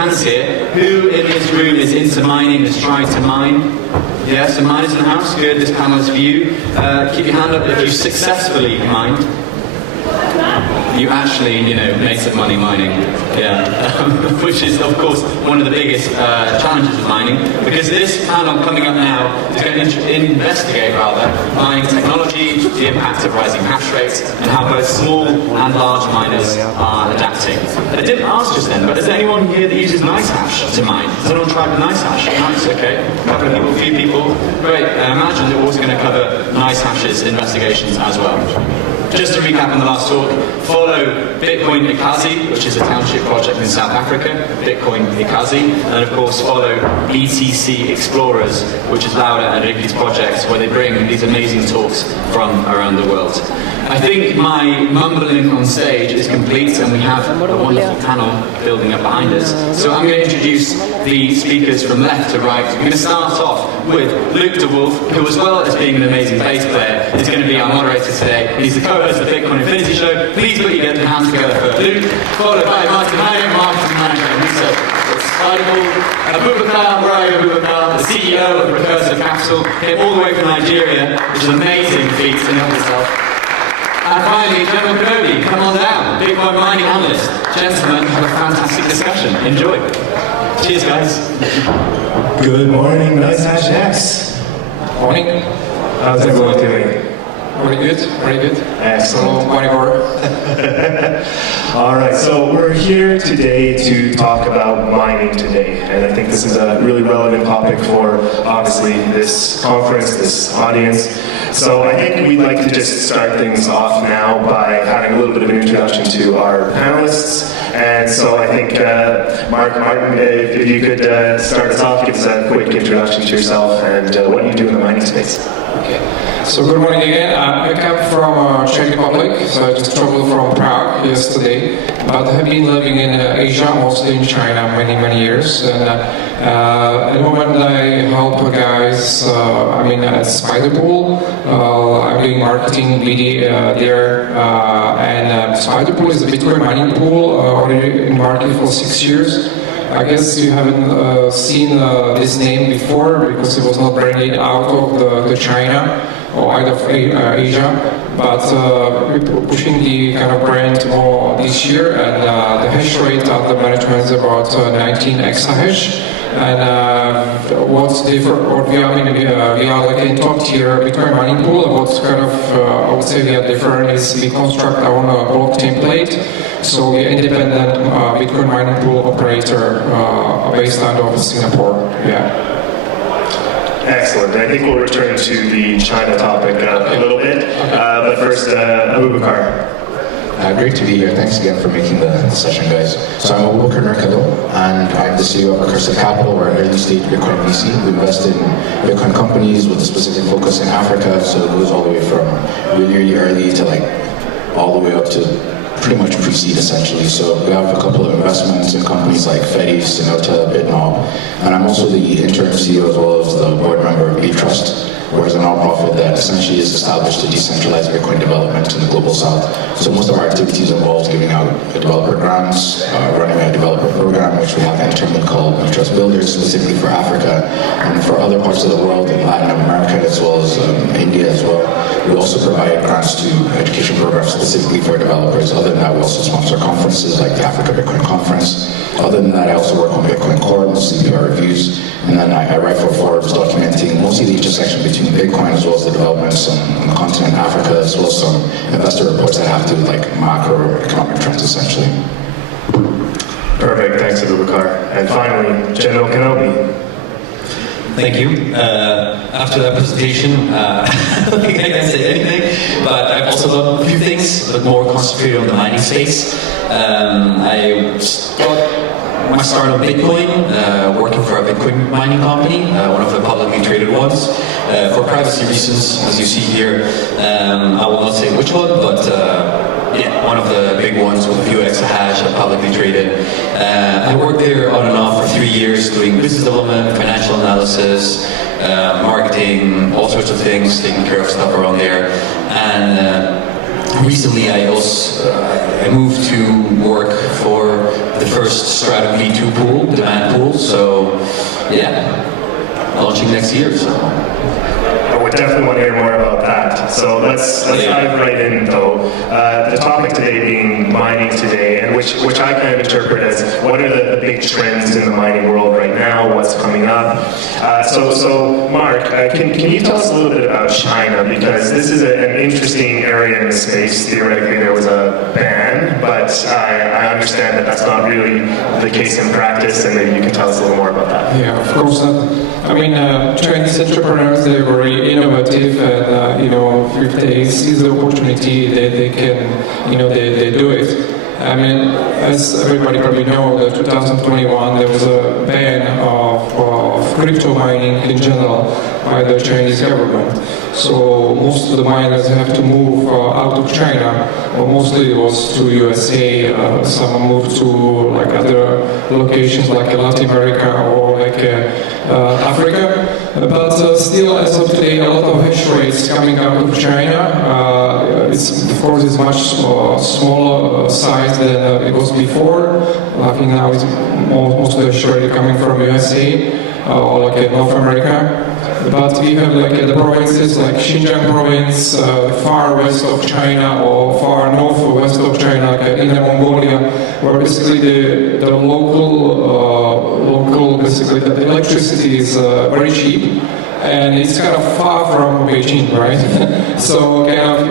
hands here. Who in this room is into mining, has tried to mine? Yeah, so miners in the house, good, this panel is for you. Keep your hand up if you successfully mined. You actually, made some money mining, yeah, which is, of course, one of the biggest challenges of mining, because this panel coming up now is going to investigate, mining technology, the impact of rising hash rates, and how both small and large miners are adapting. I didn't ask just then, but is there anyone here that uses NiceHash to mine? Has anyone tried NiceHash? Nice, okay. A couple of people, a few people. Great, I imagine that we're also going to cover NiceHash's investigations as well. Just to recap on the last talk, follow Bitcoin Ikazi, which is a township project in South Africa, Bitcoin Ikazi, and of course follow BTC Explorers, which is Laura and Ricky's project, where they bring these amazing talks from around the world. I think my mumbling on stage is complete, and we have a wonderful panel building up behind us. So I'm going to introduce the speakers from left to right. We're going to start off with Luke DeWolf, who, as well as being an amazing bass player, is going to be our moderator today. He's the co-host of the Bitcoin Infinity Show. Please put your hands together for Luke, followed by Martin Hynek, marketing manager and research at Maribor, Abubakar, the CEO of Recursive Capital, came all the way from Nigeria, which is an amazing feat in and of itself. And finally, Kenobi, come on down, Bitcoin mining analyst. Gentlemen, have a fantastic discussion. Enjoy. Cheers, guys. Good morning, NiceHashX. Morning. How's everyone doing? Very good, very good. Excellent. Hello, Maribor. All right, so we're here today to talk about mining today, and I think this is a really relevant topic for, obviously, this conference, this audience. So I think we'd like to just start things off now by having a little bit of an introduction to our panelists. And so I think, Martin, if you could start us off, give us a quick introduction to yourself and what you do in the mining space. Okay. So good morning again. I come from Czech Republic, so I just traveled from Prague yesterday, but I have been living in Asia, mostly in China, many years. And at the moment I help guys, at Spiderpool. I'm doing marketing BD there, and Spiderpool is a Bitcoin mining pool, already in market for 6 years. I guess you haven't seen this name before because it was not branded out of the China or out of Asia, but we're pushing the kind of brand more this year, and the hash rate under management is about 19 exahash. And what's different? We are like in top tier Bitcoin mining pool. What's kind of I would say we are different is we construct our own block template. So we're independent Bitcoin mining pool operator based out of Singapore. Yeah. Excellent. I think we'll return to the China topic a little bit, but first, Abubakar. Great to be here. Thanks again for making the session, guys. So I'm Abubakar Nur Khalil, and I'm the CEO of Recursive Capital. We're an early stage Bitcoin VC. We invest in Bitcoin companies with a specific focus in Africa, so it goes all the way from really early to all the way up to pretty much pre-seed essentially. So we have a couple of investments in companies like Fedi, Sinota, BitMob, and I'm also the interim CEO as well as the board member of BTrust, whereas a nonprofit that essentially is established to decentralize Bitcoin development in the global south. So most of our activities involve giving out developer grants, running a developer program, which we have internally called BTrust Builders, specifically for Africa, and for other parts of the world, in Latin America as well as India as well. We also provide grants to education programs specifically for developers. Other than that, we also sponsor conferences like the Africa Bitcoin Conference. Other than that, I also work on Bitcoin Core, CPR reviews, and then I write for Forbes, documenting mostly the intersection between Bitcoin as well as the developments on the continent of Africa, as well as some investor reports that have to do with macroeconomic trends, essentially. Perfect. Thanks, Abubakar. And finally, General Kenobi. Thank you. After that presentation, I don't think I can say anything, but I've also done a few things, but more concentrated on the mining space. I got my start on Bitcoin, working for a Bitcoin mining company, one of the publicly traded ones. For privacy reasons, as you see here, I will not say which one, but yeah, one of the big ones with a few exahash and publicly traded. I worked there on and off for 3 years doing business development, financial analysis, marketing, all sorts of things, taking care of stuff around there. And recently I also I moved to work for the first Stratum V2 pool, demand pool. So yeah, launching next year. So. I would definitely want to hear more about that. So let's dive right in, though. The topic today being mining today, and which I kind of interpret as what are the big trends in the mining world right now, what's coming up. So Mark, can you tell us a little bit about China, because this is an interesting area in the space. Theoretically, there was a ban, but I understand that that's not really the case in practice, and maybe you can tell us a little more about that. Yeah, of course. I mean, Chinese entrepreneurs, they're very innovative, and if they see the opportunity, they can, they do it. I mean, as everybody probably knows, in 2021 there was a ban of crypto mining in general by the Chinese government. So most of the miners have to move out of China, or mostly it was to USA. Some moved to like other locations like Latin America or like Africa. But still, as of today, a lot of hash rates coming out of China. Of course, it's much smaller size than it was before. I think now it's most of the hash rate coming from USA or like North America. But we have like the provinces like Xinjiang province, far west of China, or far northwest of China, like Inner Mongolia, where basically the local basically the electricity is very cheap. And it's kind of far from Beijing, right? So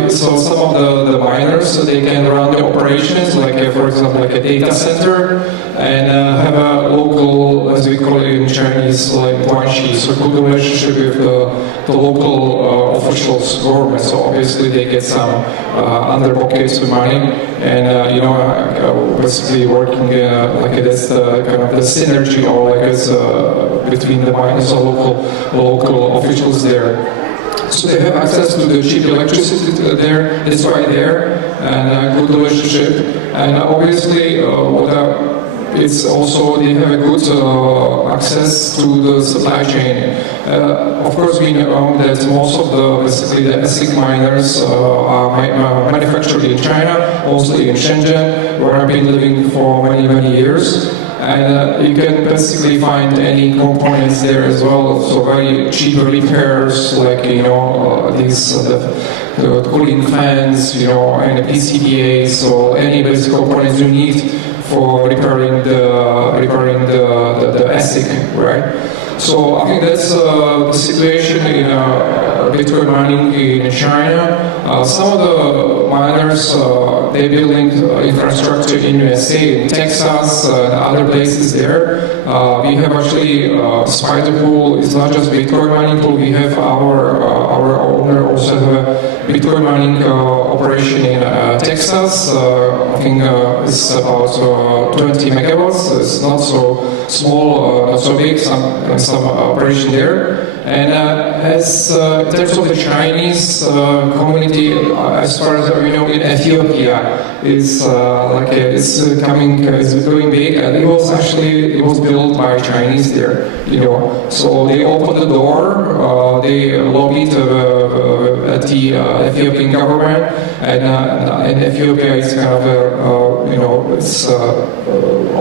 some of the miners, so they can run the operations, like for example, like a data center, and have a local, as we call it in Chinese, like guanxi, so good relationship with the local officials, government. So obviously they get some under pockets of money, and basically working like that's the kind of the synergy, or like it's between the miners and local officials there. So they have access to the cheap electricity there, it's right there, and a good relationship. And obviously, it's also they have a good access to the supply chain. Of course, we know that most of basically the ASIC miners are manufactured in China, mostly in Shenzhen, where I've been living for many years. And you can basically find any components there as well. So very cheap repairs, like these the cooling fans, and PCBAs, or any basic components you need for repairing the ASIC, right? So I think that's the situation in Bitcoin mining in China. Some of the miners, they're building infrastructure in USA, in Texas, and other places there. We have actually Spider Pool. It's not just Bitcoin mining pool. We have our owner also have a Bitcoin mining operation in Texas. I think it's about 20 megawatts. It's not so small, not so big. Some operation there. And as in terms of the Chinese community, as far as we know, in Ethiopia, is it's going big, and it was built by Chinese there, So they opened the door, they lobbied at the Ethiopian government, and Ethiopia is kind of it's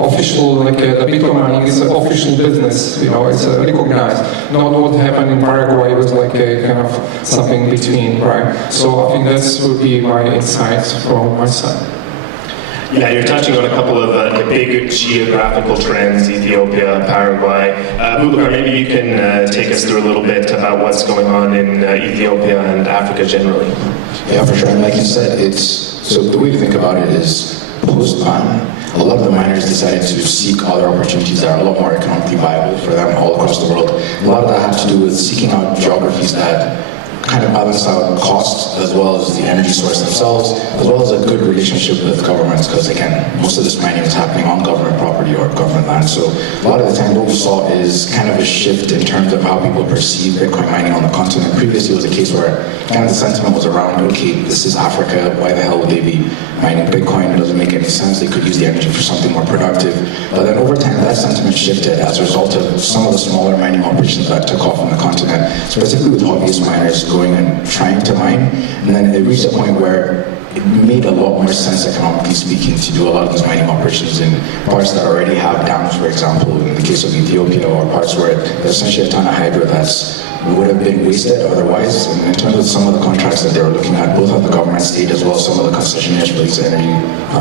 official, like the Bitcoin mining is an official business, it's recognized. Not what happened in Paraguay was like a kind of something between, right? So I think that would be my insights from my side. Yeah, you're touching on a couple of the big geographical trends, Ethiopia, Paraguay. Abubakar, maybe you can take us through a little bit about what's going on in Ethiopia and Africa generally. Yeah, for sure. And like you said, so the way to think about it is post-ban, a lot of the miners decided to seek other opportunities that are a lot more economically viable for them all across the world. A lot of that had to do with seeking out geographies that kind of balance out costs as well as the energy source themselves, as well as a good relationship with governments, because again, most of this mining is happening on government property or government land. So a lot of the time what we saw is kind of a shift in terms of how people perceive Bitcoin mining on the continent. Previously it was a case where kind of the sentiment was around, okay, this is Africa, why the hell would they be mining Bitcoin? It doesn't make any sense. They could use the energy for something more productive. But then over time that sentiment shifted as a result of some of the smaller mining operations that took off on the continent, specifically with hobbyist miners going and trying to mine, and then it reached a point where it made a lot more sense, economically speaking, to do a lot of these mining operations in parts that already have dams, for example, in the case of Ethiopia, or parts where there's essentially a ton of hydro that's would have been wasted otherwise. And in terms of some of the contracts that they were looking at, both at the government state as well as some of the concessionaires for these energy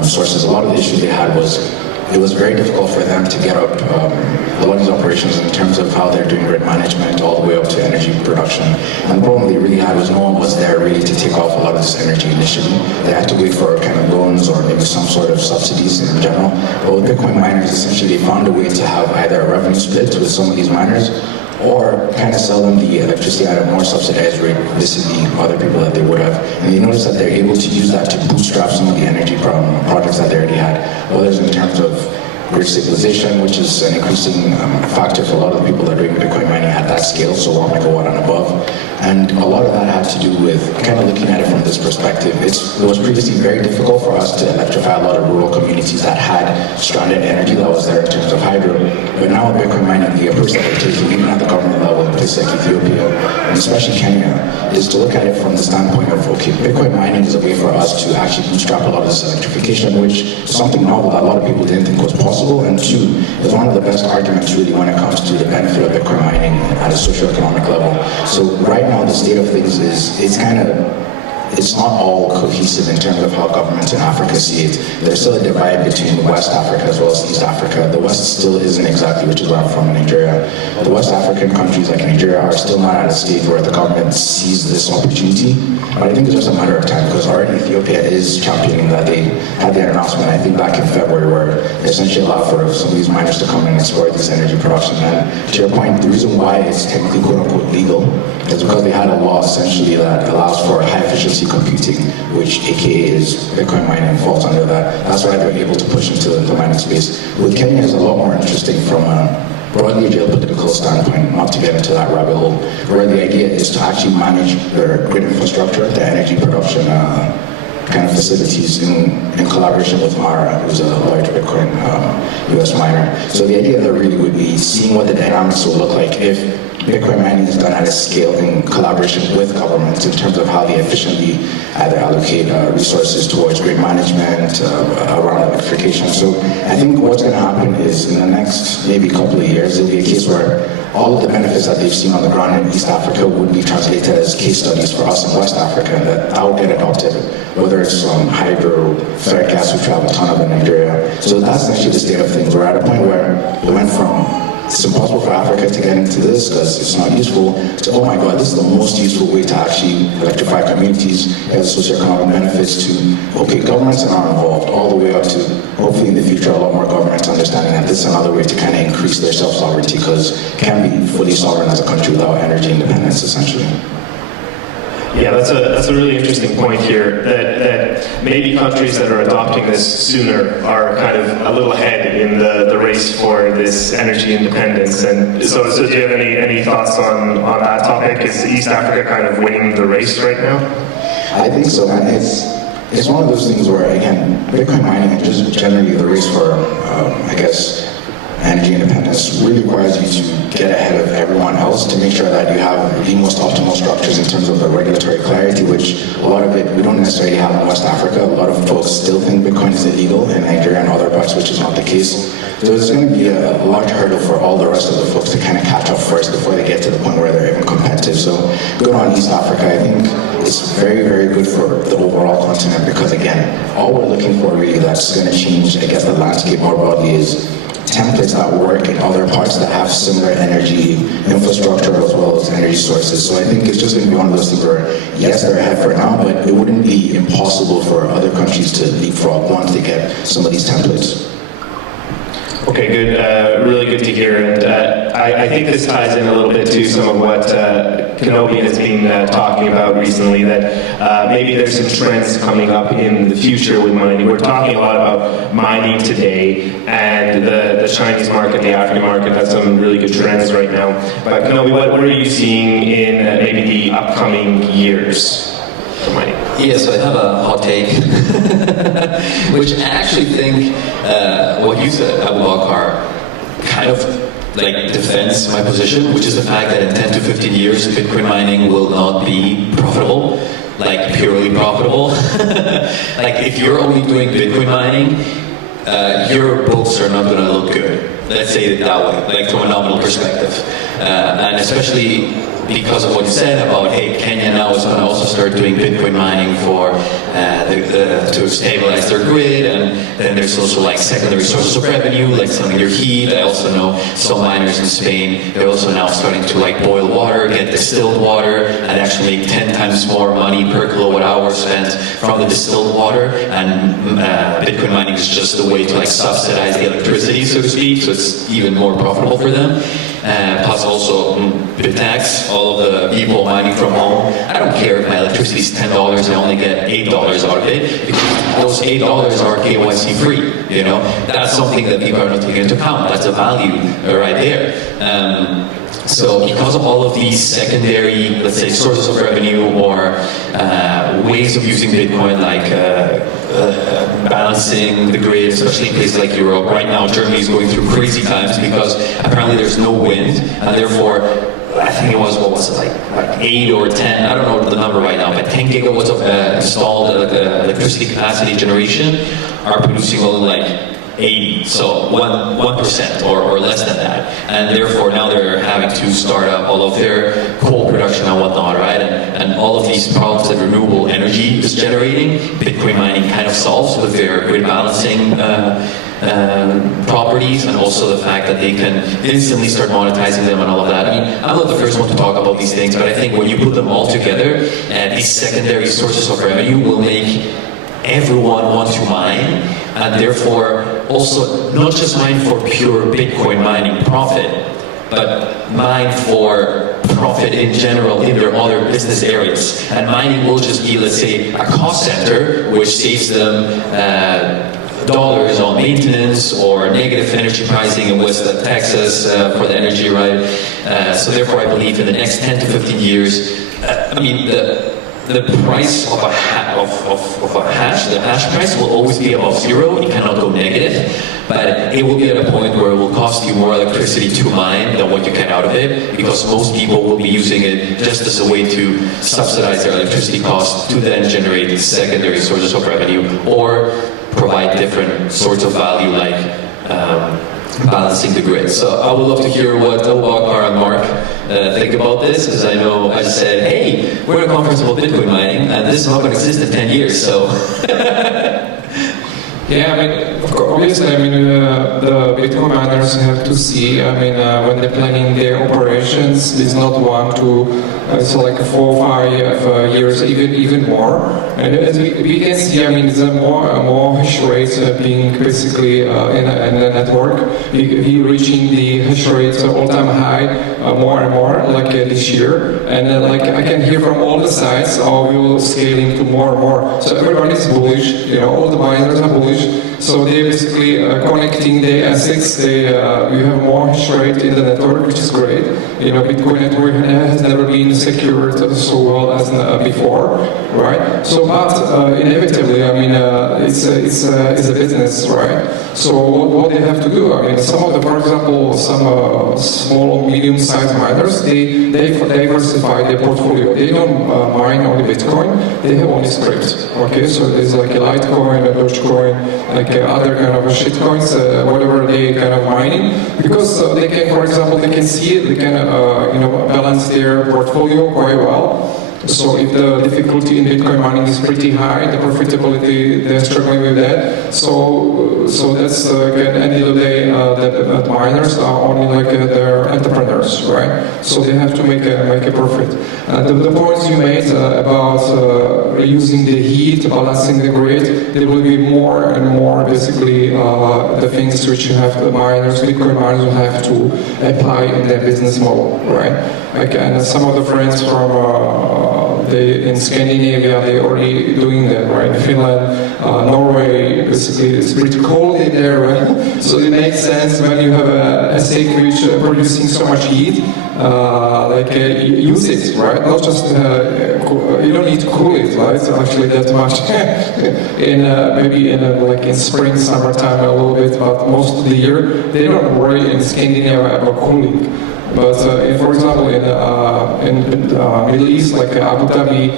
sources, a lot of the issues they had was it was very difficult for them to get up a lot of these operations in terms of how they're doing grid management all the way up to energy production. And the problem they really had was no one was there really to take off a lot of this energy initially. They had to wait for kind of loans or maybe some sort of subsidies in general. But with Bitcoin miners, essentially they found a way to have either a revenue split with some of these miners or kind of sell them the electricity at a more subsidized rate vis-a-vis other people that they would have. And you notice that they're able to use that to bootstrap some of the energy projects that they already had, whether it's in terms of grid stabilization, which is an increasing factor for a lot of the people that are doing Bitcoin mining at that scale, so 1 megawatt and above. And a lot of that had to do with kind of looking at it from this perspective. It was previously very difficult for us to electrify a lot of rural communities that had stranded energy that was there in terms of hydro. But now with Bitcoin mining, the approach that we're taking, even at the government level in places like Ethiopia, and especially Kenya, is to look at it from the standpoint of, okay, Bitcoin mining is a way for us to actually bootstrap a lot of this electrification, which is something novel that a lot of people didn't think was possible, and two, is one of the best arguments really when it comes to the benefit of Bitcoin mining at a socioeconomic level. So right now the state of things is, it's not all cohesive in terms of how governments in Africa see it. There's still a divide between West Africa as well as East Africa. The West still isn't exactly, which is where I'm from, Nigeria. The West African countries like Nigeria are still not at a stage where the government sees this opportunity. But I think it's just a matter of time, because already Ethiopia is championing that. They had their announcement, I think back in February, where they essentially allowed for some of these miners to come and explore this energy production. And to your point, the reason why it's technically quote-unquote legal is because they had a law essentially that allows for high efficiency computing, which aka is Bitcoin mining falls under that. That's why they're able to push into the mining space. With Kenya, it's a lot more interesting from a broadly geopolitical standpoint, not to get into that rabbit hole, where the idea is to actually manage their grid infrastructure, their energy production kind of facilities in collaboration with Mara, who's a large Bitcoin US miner. So the idea there really would be seeing what the dynamics will look like if Bitcoin mining is done at a scale in collaboration with governments in terms of how they efficiently either allocate resources towards grid management, around electrification. So I think what's going to happen is in the next maybe couple of years, it'll be a case where all of the benefits that they've seen on the ground in East Africa would be translated as case studies for us in West Africa, and that will get adopted, whether it's hydro, ferric gas, which we have a ton of in Nigeria. So that's actually the state of things. We're at a point where we went from it's impossible for Africa to get into this because it's not useful, to, oh my God, this is the most useful way to actually electrify communities, it has socioeconomic benefits, to, okay, governments are not involved, all the way up to, hopefully in the future, a lot more governments understanding that this is another way to kind of increase their self-sovereignty, because can be fully sovereign as a country without energy independence, essentially. Yeah, that's a really interesting point here, that maybe countries that are adopting this sooner are kind of a little ahead in the race for this energy independence. And so do you have any thoughts on that topic? Is East Africa kind of winning the race right now? I think so, man. It's one of those things where, again, Bitcoin mining and just generally the race for, I guess, energy independence really requires you to get ahead of everyone else to make sure that you have the most optimal structures in terms of the regulatory clarity, which a lot of it we don't necessarily have in West Africa. A lot of folks still think Bitcoin is illegal in Nigeria and other parts, which is not the case. So there's going to be a large hurdle for all the rest of the folks to kind of catch up first before they get to the point where they're even competitive. So good on East Africa. I think it's very, very good for the overall continent, because again, all we're looking for really that's going to change, I guess, the landscape more broadly is templates that work in other parts that have similar energy infrastructure as well as energy sources. So I think it's just going to be one of those things where, yes, they're ahead for now, but it wouldn't be impossible for other countries to leapfrog once they get some of these templates. Okay, good. Really good to hear. And I think this ties in a little bit to some of what Kenobi has been talking about recently, that maybe there's some trends coming up in the future with mining. We're talking a lot about mining today, and the Chinese market, the African market, has some really good trends right now. But Kenobi, what are you seeing in maybe the upcoming years for mining? Yes, I have a hot take, which I actually think what you said, Abubakar, kind of like defends my position, which is the fact that in 10 to 15 years, Bitcoin mining will not be profitable. like purely profitable. Like if you're only doing Bitcoin mining, your books are not going to look good. Let's say it that way, like from a nominal perspective. And especially because of what you said about, hey, Kenya now is going to also start doing Bitcoin mining for to stabilize their grid, and then there's also like secondary sources of revenue, like selling your heat. I also know some miners in Spain, they're also now starting to like boil water, get distilled water, and actually make 10 times more money per kilowatt hour spent from the distilled water. And Bitcoin mining is just a way to like subsidize the electricity, so to speak, so it's even more profitable for them. Plus also the tax, all of the people mining from home. I don't care if my electricity is $10, I only get $8 out of it, because those $8 are KYC free, you know? That's something that people are not taking into account. That's a value right there. So because of all of these secondary, let's say, sources of revenue or ways of using Bitcoin, like balancing the grid, especially in places like Europe. Right now, Germany is going through crazy times because apparently there's no wind, and therefore, I think it was, what was it, like 8 or 10, I don't know the number right now, but 10 gigawatts of installed electricity capacity generation are producing only like 80, so 1% or less than that. And therefore now they're having to start up all of their coal production and whatnot, right? And all of these problems that renewable energy is generating, Bitcoin mining kind of solves with their grid balancing properties, and also the fact that they can instantly start monetizing them and all of that. I mean, I'm not the first one to talk about these things, but I think when you put them all together, these secondary sources of revenue will make everyone want to mine, and therefore also not just mine for pure Bitcoin mining profit, but mine for profit in general in their other business areas. And mining will just be, let's say, a cost center, which saves them dollars on maintenance or negative energy pricing in West Texas for the energy, right? So therefore I believe in the next 10 to 15 years, I mean, the price of a hash, the hash price will always be above zero. It cannot go negative, but it will be at a point where it will cost you more electricity to mine than what you get out of it, because most people will be using it just as a way to subsidize their electricity costs to then generate secondary sources of revenue or provide different sorts of value, like balancing the grid. So I would love to hear what Abubakar and Mark think about this, because I know I just said, hey, we're at a conference about Bitcoin mining, and this is not going to exist in 10 years, so. Yeah, I mean, obviously, I mean, the Bitcoin miners have to see, I mean, when they're planning their operations, it's not 1 to, it's like 4 or 5 years, even more. And as we can see, I mean, the more hash rate being basically in a network, we reaching the hash rate all-time high more and more, like this year. And like I can hear from all the sides, how we will scaling to more and more. So everybody's bullish, you know, all the miners are bullish. So they're basically connecting the ASICs. You have more hash rate in the network, which is great. You know, Bitcoin network has never been secured so well as before, right? So, but inevitably, I mean, it's a business, right? So what they have to do, I mean, some of the, for example, some small, medium-sized miners, they diversify their portfolio. They don't mine only Bitcoin. They have only script. Okay, so there's like a Litecoin, a Dogecoin, like other kind of shitcoins, whatever they kind of mining, because they can, for example, they can see it, they can you know, balance their portfolio quite well. So if the difficulty in Bitcoin mining is pretty high, the profitability, they're struggling with that. So that's again, at the end of the day, the miners are only like they're entrepreneurs, right? So they have to make a profit. The points you made about using the heat, balancing the grid, there will be more and more basically the things which you have the miners, Bitcoin miners will have to apply in their business model, right? Like, and some of the friends from in Scandinavia, they're already doing that, right? In Finland, Norway, basically, it's pretty cold in there, right? So it makes sense when you have a ASIC which producing so much heat, use it, right? Not just, you don't need to cool it, right? So actually that much. Maybe in spring, summertime a little bit, but most of the year, they don't worry in Scandinavia about cooling. But for example, in in Middle East, like Abu Dhabi,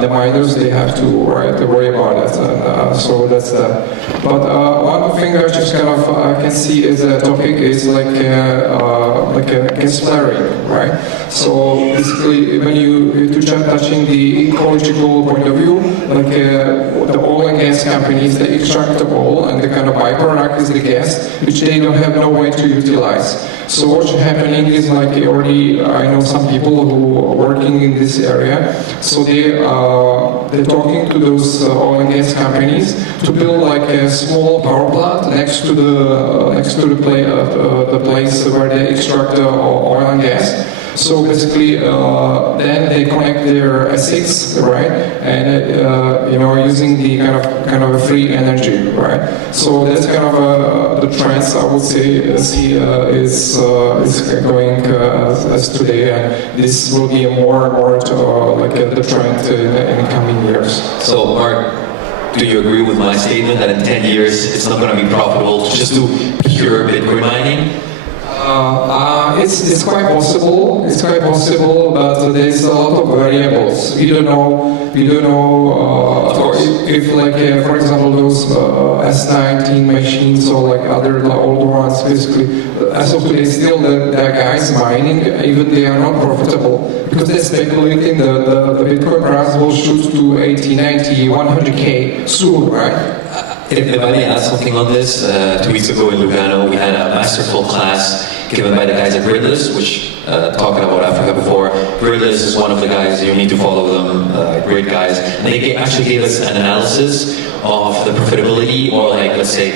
the miners, they have to worry about it. And, so that's that. But one thing I just kind of can see as a topic is like a gas flaring, right? So basically, when you touching the ecological point of view, like the oil and gas companies, they extract the oil and the kind of byproduct is the gas, which they don't have no way to utilize. So what's happening is like already, I know some people who are working in this area, so they're talking to those oil and gas companies to build like a small power plant next to the place where they extract the oil and gas. So basically, then they connect their ASICs, right, and using the kind of a free energy, right. So that's kind of the trends I would say see is going as today, and this will be more and more the trend in the coming years. So, Mark, do you agree with my statement that in 10 years it's not going to be profitable to just do pure Bitcoin mining? It's quite possible. It's quite possible, but there's a lot of variables. We don't know. Of course. If like, for example, those S19 machines or like other older ones, basically, as of today, still the guys mining, even they are not profitable because they're speculating the Bitcoin price will shoot to 80, 90, 100K soon, right? If I may add something on this, 2 weeks ago in Lugano, we had a masterful class given by the guys at Gridless, which, talking about Africa before, Gridless is one of the guys, you need to follow them, great guys. And they actually gave us an analysis of the profitability, or like, let's say,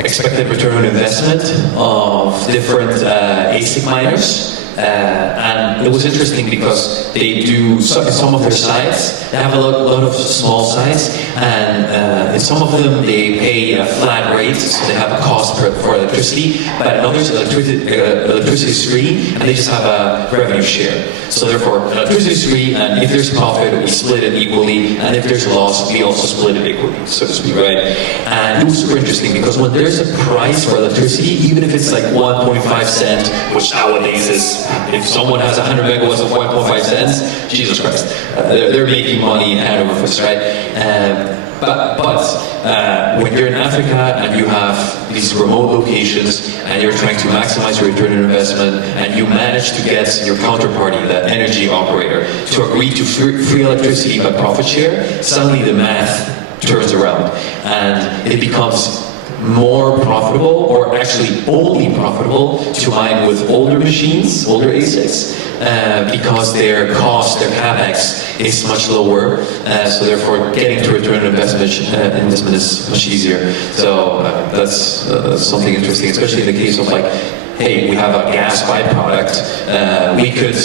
expected return on investment of different ASIC miners. And it was interesting because they do some of their sites, they have a lot of small sites, and in some of them they pay a flat rate, so they have a cost for electricity, but in others electricity is free, and they just have a revenue share. So therefore, electricity is free, and if there's profit, we split it equally, and if there's loss, we also split it equally, so to speak, right? And it was super interesting because when there's a price for electricity, even if it's like 1.5 cent, which nowadays is, if someone has 100 megawatts of 1.5 cents, Jesus Christ, they're making money hand over fist, right? But when you're in Africa and you have these remote locations and you're trying to maximize your return on investment and you manage to get your counterparty, the energy operator, to agree to free electricity but profit share, suddenly the math turns around and it becomes more profitable, or actually only profitable, to mine with older machines, older ASICs, because their cost, their capex is much lower, so therefore getting to return on investment is much easier. So that's something interesting, especially in the case of like, hey, we have a gas byproduct, we could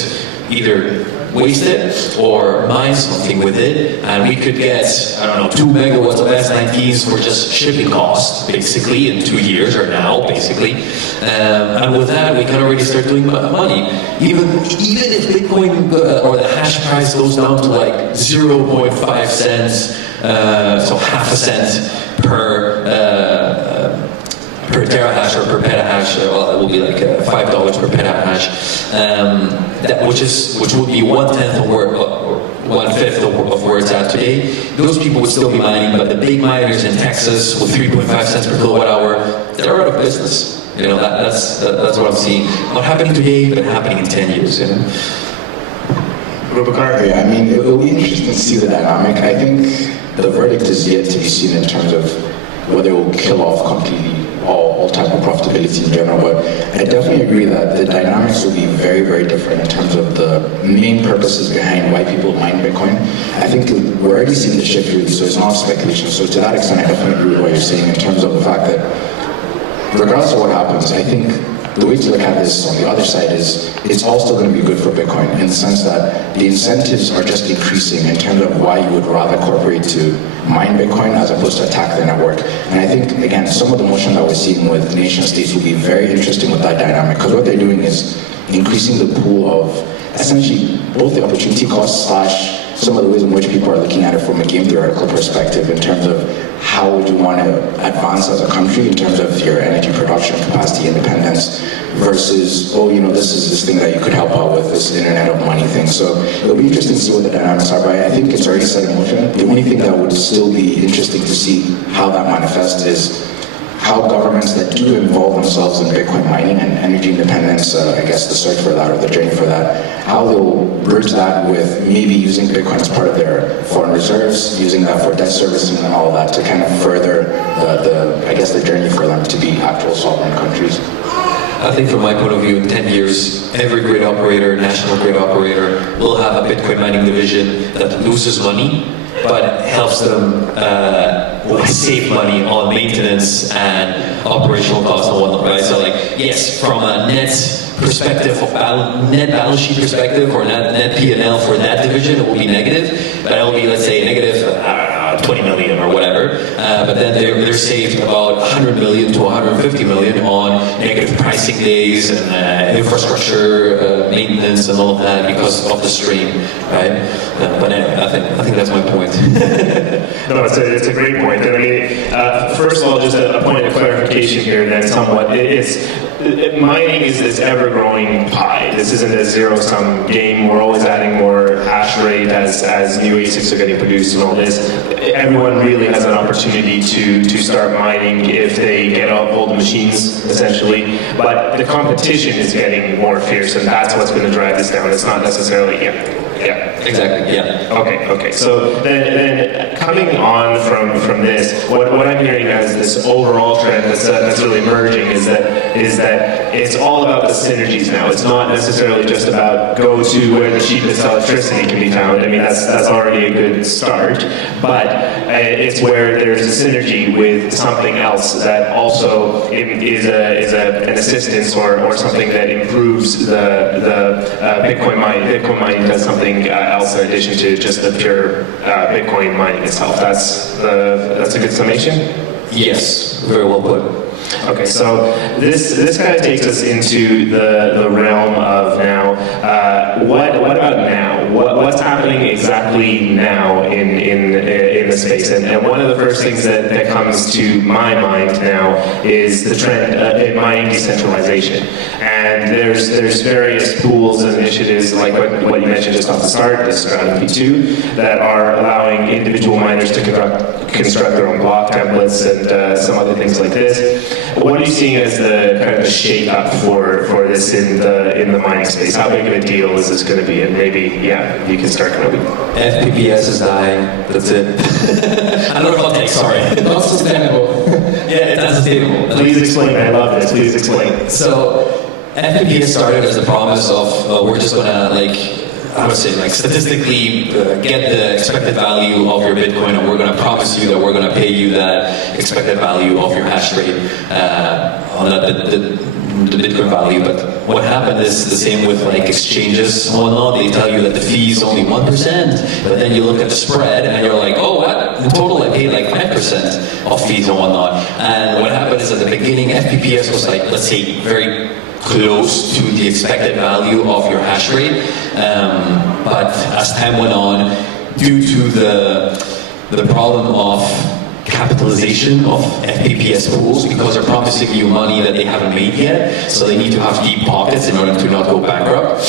either waste it or mine something with it, and we could get, I don't know, 2 megawatts of S19s for just shipping costs, basically, in 2 years, or now, basically. And with that, we can already start doing money. Even if Bitcoin or the hash price goes down to like 0.5 cents, so half a cent per terahash or per petahash, well, it will be like $5 per petahash, which would be 1/10 or 1/5 of where it's at today. Those people would still be mining, but the big miners in Texas with 3.5 cents per kilowatt hour, they're out of business. You know, that's what I'm seeing. Not happening today, but happening in 10 years. You know. Abubakar? Yeah, I mean, it will be interesting to see the dynamic. I think the verdict is yet to be seen in terms of whether it will kill off completely all type of profitability in general, but I definitely agree that the dynamics will be very, very different in terms of the main purposes behind why people mine Bitcoin. I think we're already seeing the shift really, so it's not speculation. So to that extent, I definitely agree with what you're saying in terms of the fact that regardless of what happens, I think the way to look at this on the other side is it's all still going to be good for Bitcoin in the sense that the incentives are just increasing in terms of why you would rather cooperate to mine Bitcoin as opposed to attack the network. And I think, again, some of the motion that we're seeing with nation states will be very interesting with that dynamic, because what they're doing is increasing the pool of essentially both the opportunity cost / some of the ways in which people are looking at it from a game theoretical perspective in terms of how would you want to advance as a country in terms of your energy production capacity independence versus, oh, this is this thing that you could help out with, this Internet of Money thing. So it'll be interesting to see what the dynamics are, but I think it's already set in motion. The only thing that would still be interesting to see how that manifests is how governments that do involve themselves in Bitcoin mining and energy independence, I guess the search for that or the journey for that, how they'll bridge that with maybe using Bitcoin as part of their foreign reserves, using that for debt servicing and all of that to kind of further the journey for them to be actual sovereign countries. I think from my point of view, in 10 years, every grid operator, national grid operator, will have a Bitcoin mining division that loses money, but helps them save money on maintenance and operational costs and whatnot, right? So yes, from a net perspective, net balance sheet perspective, or net P&L for that division, it will be negative, but it will be, let's say, negative, 20 million or whatever, but then they're saved about 100 million to 150 million on negative pricing days and infrastructure maintenance and all of that because of the stream, right? But I think that's my point. No, it's a great point. And I mean, first of all, just a point of clarification here then somewhat. Mining is this ever-growing pie. This isn't a zero-sum game. We're always adding more hash rate as new ASICs are getting produced and all this. Everyone really has an opportunity to start mining if they get hold of machines, essentially. But the competition is getting more fierce, and that's what's going to drive this down. It's not necessarily, yeah, exactly, yeah. Okay. So then coming on from this, what I'm hearing as this overall trend that's really emerging is that it's all about the synergies now. It's not necessarily just about go to where the cheapest electricity can be found. I mean, that's already a good start, but it's where there's a synergy with something else that also is an assistance or something that improves the Bitcoin mining. Bitcoin mining does something else in addition to just the pure Bitcoin mining itself. That's a good summation? Yes, very well put. Okay, so this kind of takes us into the realm of now. What about now? What's happening exactly now in the space? And one of the first things that comes to my mind now is the trend in mining decentralization. And there's various tools and initiatives like what you mentioned just off the start, this around MP2, that are allowing individual miners to construct their own block templates and some other things like this. What are you seeing as the kind of the shape up for this in the mining space? How big of a deal is this going to be? And maybe, you can start, Kenobi. FPPS is dying. That's it. I don't know about tech, sorry. Not sustainable. Yeah, it's unsustainable. Please explain. I love this. Please explain. So, FPPS started as the promise of we're just gonna statistically get the expected value of your Bitcoin, and we're going to promise you that we're going to pay you that expected value of your hash rate on the Bitcoin value. But what happened is the same with exchanges and whatnot. They tell you that the fee is only 1%, but then you look at the spread and you're like, oh, what? In total, I paid 5% of fees and whatnot. And what happened is at the beginning, FPPS was let's say, very close to the expected value of your hash rate, but as time went on, due to the problem of capitalization of FPPS pools, because they're promising you money that they haven't made yet, so they need to have deep pockets in order to not go bankrupt,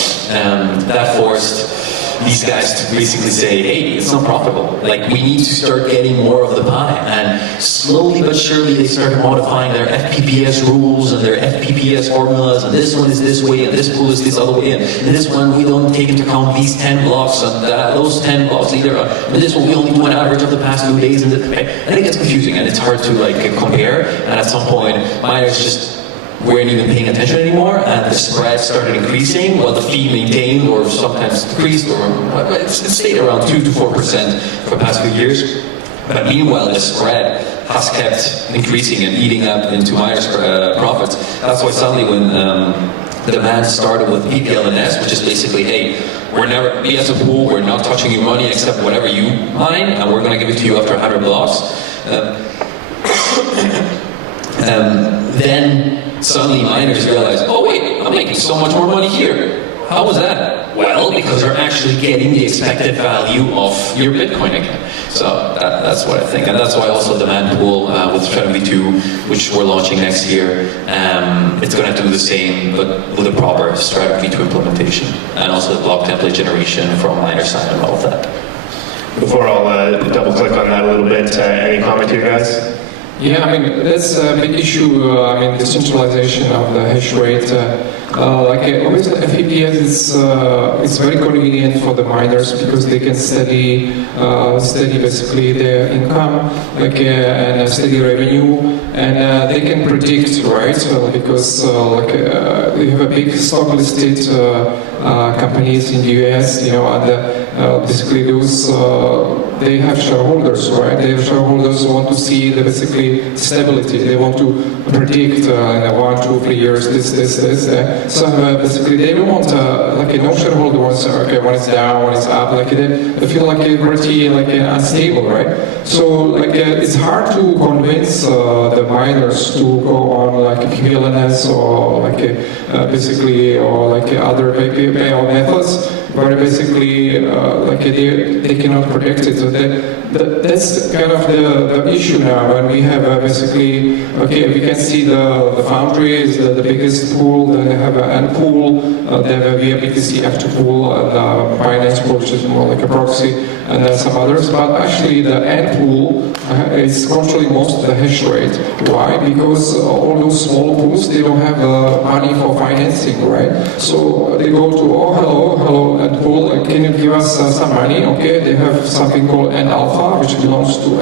that forced these guys to basically say, hey, it's not profitable. We need to start getting more of the pie. And slowly but surely they started modifying their FPPS rules and their FPPS formulas, and this one is this way, and this pool is this other way, and this one we don't take into account these 10 blocks, and those 10 blocks either, and this one we only do an average of the past 2 days. And I think it's confusing, and it's hard to compare, and at some point, miners just weren't even paying attention anymore, and the spread started increasing while the fee maintained or sometimes decreased, or it stayed around 2 to 4% for the past few years. But meanwhile, the spread has kept increasing and eating up into miners' profits. That's why suddenly when the demand started with PPLNS, which is basically, hey, we as a pool, we're not touching your money except whatever you mine, and we're going to give it to you after 100 blocks. Then suddenly miners realize, oh wait, I'm making so much more money here. How was that? Well, because you're actually getting the expected value of your Bitcoin again. So that's what I think, and that's why also demand pool with Kenobi 2, which we're launching next year, it's going to do the same, but with a proper strategy to implementation, and also the block template generation from miner side and all of that. Before I'll double click on that a little bit, any comment here, guys? Yeah, I mean, that's a big issue, decentralization of the hash rate. Obviously, FAPS is very convenient for the miners because they can study basically their income, and steady revenue, and they can predict, right? Because they have a big stock listed companies in the US, and basically those they have shareholders, right? They have shareholders who want to see the basically stability. They want to predict in 1, 2, 3 years this. So basically, they don't want no shareholder wants when it's down, when it's up. They feel pretty unstable, right? So it's hard to convince the miners to go on PLNS or basically or other payout methods. But basically, they cannot predict it. So that's kind of the issue now. When we have basically, we can see the foundry is the biggest pool. Then they have an N pool. They have a VBTC F2 pool, and Binance pool, which is more like a proxy, and then some others. But actually, the N pool is controlling most of the hash rate. Why? Because all those small pools, they don't have money for financing, right? So they go to hello. And pool, can you give us some money? Okay, they have something called N Alpha, which belongs to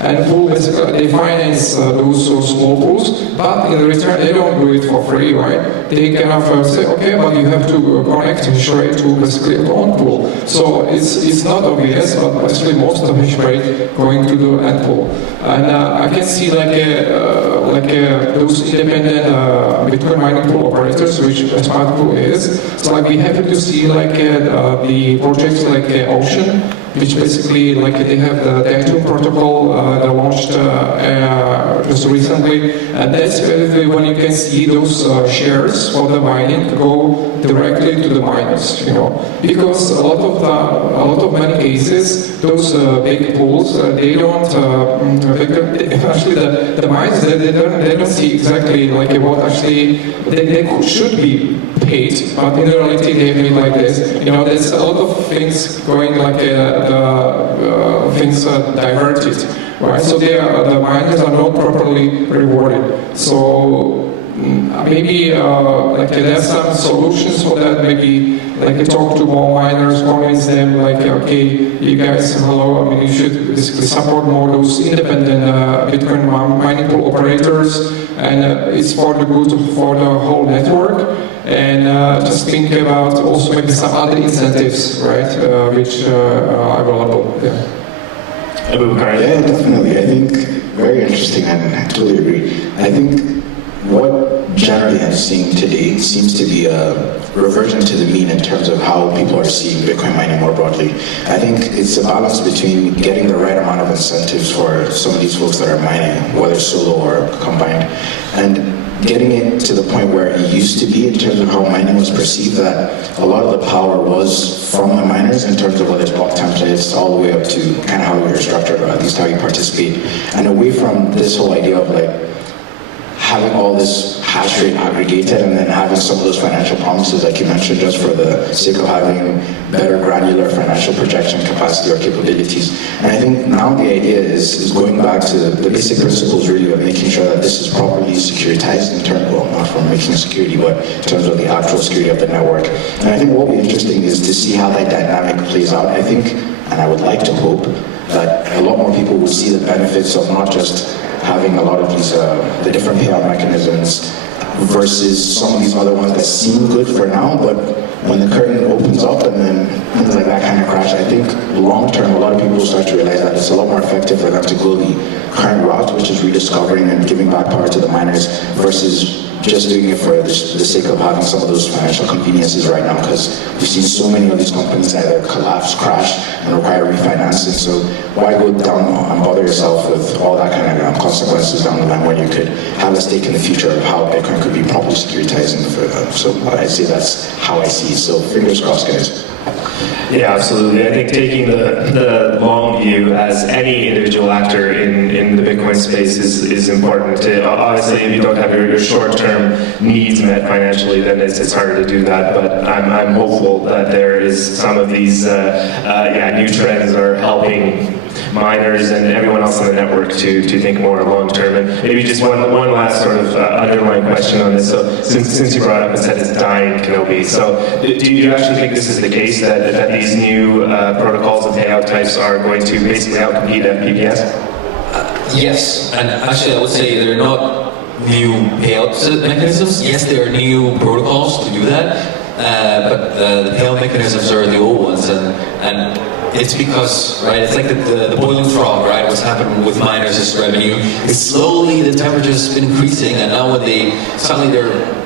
N pool. Basically, they finance those small pools, but in return, they don't do it for free, right? They kind of say, okay, but you have to connect hash rate to basically a own pool. So it's not obvious, but basically most of the hash rate going to the N pool. And I can see those independent Bitcoin mining pool operators, which Smart Pool is. So we happy to see the projects like Ocean, which basically they have the Dayton protocol they launched just recently, and that's basically when you can see those shares for the mining go directly to the miners, because a lot of many cases those big pools they don't actually the miners they don't see exactly what actually they should be paid, but in reality they pay like this. There's a lot of things going things diverted, right? So the miners are not properly rewarded. So maybe there's some solutions for that. Maybe talk to more miners, convince them okay, you guys, hello. You should basically support more those independent Bitcoin mining pool operators, and it's for the good for the whole network. And just think about also maybe some other incentives, right, which are available. Yeah. Abubakar? Yeah, definitely. I think very interesting, and I totally agree. I think what generally I'm seeing today seems to be a reversion to the mean in terms of how people are seeing Bitcoin mining more broadly. I think it's a balance between getting the right amount of incentives for some of these folks that are mining, whether solo or combined, and getting it to the point where it used to be in terms of how mining was perceived, that a lot of the power was from the miners in terms of whether it's block templates all the way up to kind of how you're structured, or at least how you participate, and away from this whole idea of having all this hash rate aggregated and then having some of those financial promises, like you mentioned, just for the sake of having better granular financial projection capacity or capabilities. And I think now the idea is going back to the basic principles really of making sure that this is properly securitized in terms, well, not from making security, but in terms of the actual security of the network. And I think what will be interesting is to see how that dynamic plays out. I think, and I would like to hope, that a lot more people will see the benefits of not just having a lot of these the different payout mechanisms versus some of these other ones that seem good for now, but when the curtain opens up and then things like that kind of crash, I think long term a lot of people will start to realize that it's a lot more effective for them to go the current route, which is rediscovering and giving back power to the miners, versus just doing it for the sake of having some of those financial conveniences right now, because we've seen so many of these companies either collapse, crash, and require refinancing. So why go down and bother yourself with all that kind of consequences down the line when you could have a stake in the future of how Bitcoin could be properly securitized? So I'd say that's how I see it. So fingers crossed, guys. Yeah, absolutely. I think taking the long view as any individual actor in the Bitcoin space is important. Obviously, if you don't have your short-term needs met financially, then it's harder to do that. But I'm hopeful that there is some of these new trends are helping miners and everyone else in the network to think more long-term. And maybe just one last sort of underlying question on this. So since you brought up and said it's dying, Kenobi, so do you actually think this is the case, that these new protocols and payout types are going to basically outcompete FPPS? Yes, and actually I would say they're not new payout mechanisms. Yes, there are new protocols to do that, but the payout mechanisms are the old ones, and it's because, right, it's like the boiling frog, right? What's happened with miners is revenue. It's slowly, the temperature's been increasing, and now when suddenly they're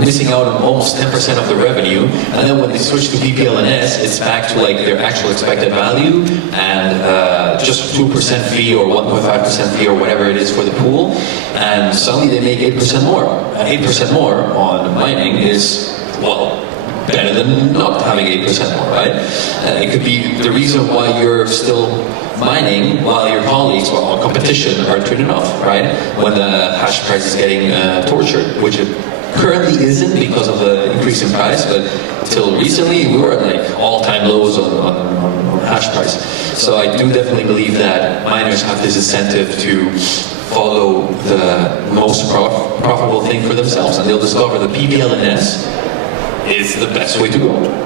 missing out on almost 10% of the revenue, and then when they switch to PPLNS, it's back to like their actual expected value, and just 2% fee or 1.5% fee or whatever it is for the pool, and suddenly they make 8% more. 8% more on mining is, well, better than not having 8% more, right? It could be the reason why you're still mining while your colleagues or competition are turning off, right? When the hash price is getting tortured, which it currently isn't because of the increase in price, but till recently we were at like all-time lows on hash price. So I do definitely believe that miners have this incentive to follow the most profitable thing for themselves, and they'll discover the PPLNS is the best way to go.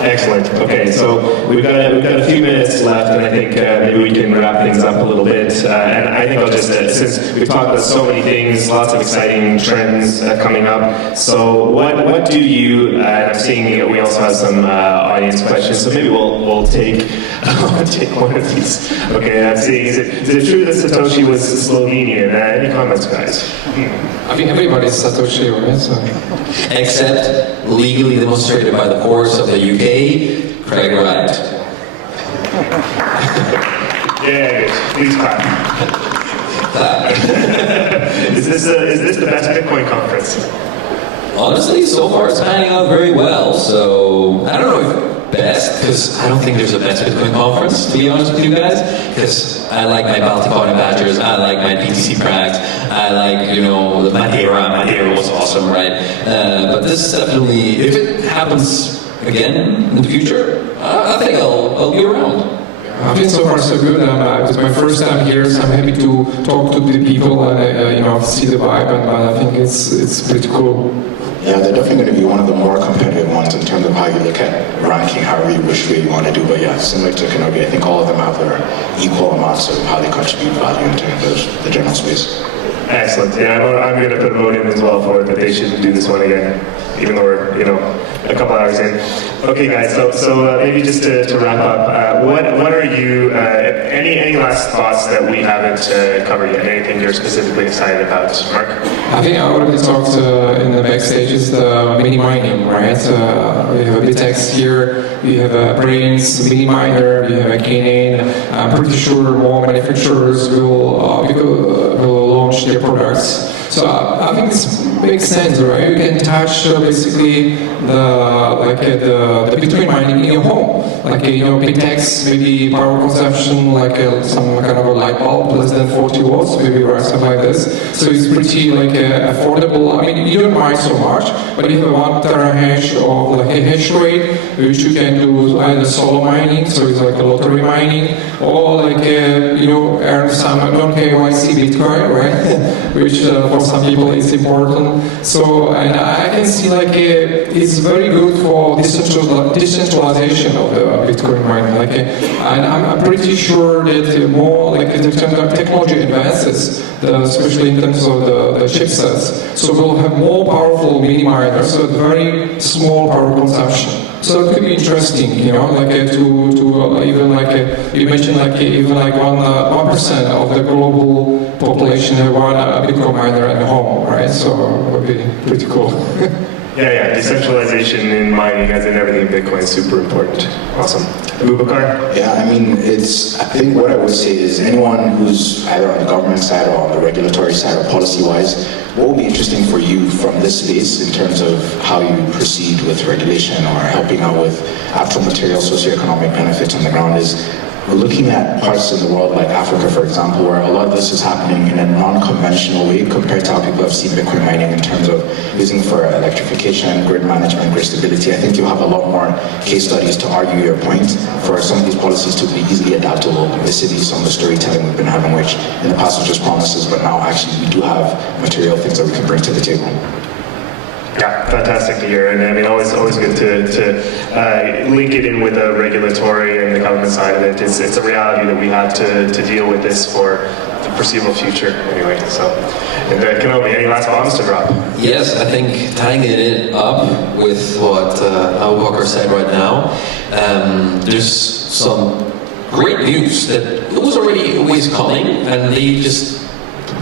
Excellent. Okay, so we've got a few minutes left, and I think maybe we can wrap things up a little bit. And I think I'll just, since we've talked about so many things, lots of exciting trends coming up. So what do you? And I'm seeing we also have some audience questions. So maybe we'll take one of these. Okay, I'm seeing. Is it true that Satoshi was Slovenian? Any comments, guys? I think everybody's Satoshi, right? So. Except legally demonstrated by the courts of the UK, Craig Wright. Yeah, please clap. Is this the best Bitcoin conference? Honestly, so far it's panning out very well. So I don't know if best, because I don't think there's a best Bitcoin conference, to be honest with you guys. Because I like my Balticon and Badgers, I like my BTC Prags, I like, the Madeira. Madeira was awesome, right? But this is definitely, if it happens again in the future, I think I'll be around. I think so far so good. It's my first time here, so I'm happy to talk to the people and see the vibe, and I think it's pretty cool. Yeah, they're definitely going to be one of the more competitive ones in terms of how you look at ranking, however you wish way you want to do. But yeah, similar to Kenobi, I think all of them have their equal amounts of how they contribute value in terms of the general space. Excellent. Yeah, I'm going to put a vote in as well for it, that they should do this one again, even though we're a couple hours in. Okay, guys. So maybe just to wrap up, what are you? Any last thoughts that we haven't covered yet? Anything you're specifically excited about, Mark? I think I already talked in the backstage is the mini mining, right? We have a Bitex here, we have a Brains mini miner, we have a Canaan. I'm pretty sure more manufacturers will launch their products. So I think this makes sense, right? You can touch basically the Bitcoin mining in your home, like Bitex, maybe power consumption, like some kind of a light bulb less than 40 watts, maybe or something like this. So it's pretty affordable. I mean, you don't mine so much, but you have 1 terahash of a hash rate, which you can do either solo mining, so it's like a lottery mining, or earn some non-KYC Bitcoin, right? Which for some people is important. So, and I can see it's very good for decentralization of the Bitcoin mining. And I'm pretty sure that more the technology advances, especially in terms of the chipsets. So we'll have more powerful mini miners at very small power consumption. So it could be interesting, to even you mentioned even 1% of the global population have one Bitcoin miner at home, right? So it would be pretty cool. Yeah, decentralization in mining, as in everything in Bitcoin, is super important. Awesome. Abubakar? Yeah, I think what I would say is anyone who's either on the government side or on the regulatory side or policy-wise, what would be interesting for you from this space in terms of how you proceed with regulation or helping out with actual material socioeconomic benefits on the ground is we're looking at parts of the world like Africa, for example, where a lot of this is happening in a non-conventional way compared to how people have seen Bitcoin mining in terms of using for electrification, grid management, grid stability. I think you'll have a lot more case studies to argue your point for some of these policies to be easily adaptable. The cities, some of the storytelling we've been having, which in the past was just promises, but now actually we do have material things that we can bring to the table. Yeah, fantastic to hear, and always good to link it in with the regulatory and the government side of it. It's a reality that we have to deal with this for the foreseeable future, anyway. So, and Kenobi, any last bombs to drop? Yes, I think tying it up with what Abubakar said right now, there's some great news that it was already always coming, and they just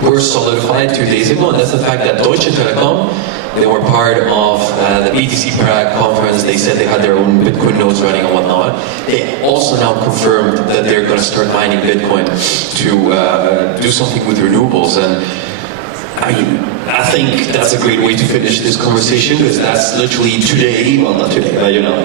were solidified 2 days ago, and that's the fact that Deutsche Telekom, they were part of the BTC Prague conference. They said they had their own Bitcoin nodes running and whatnot. They also now confirmed that they're going to start mining Bitcoin to do something with renewables. And I think that's a great way to finish this conversation, because that's literally today, well not today,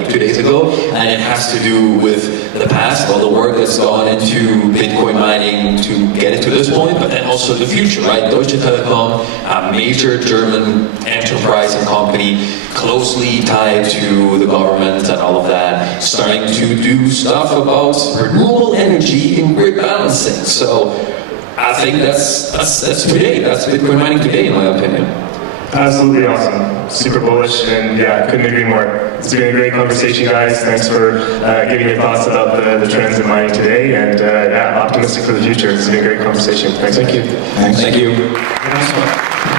2 days ago, and it has to do with the past, all the work that's gone into Bitcoin mining to get it to this point, but then also the future, right? Deutsche Telekom, a major German enterprise and company, closely tied to the government and all of that, starting to do stuff about renewable energy in grid balancing. So I think that's today. That's Bitcoin mining today, in my opinion. Absolutely awesome. Super bullish, and yeah, couldn't agree more. It's been a great conversation, guys. Thanks for giving your thoughts about the trends in mining today, and optimistic for the future. It's been a great conversation. Thanks. Thank you. Thank you.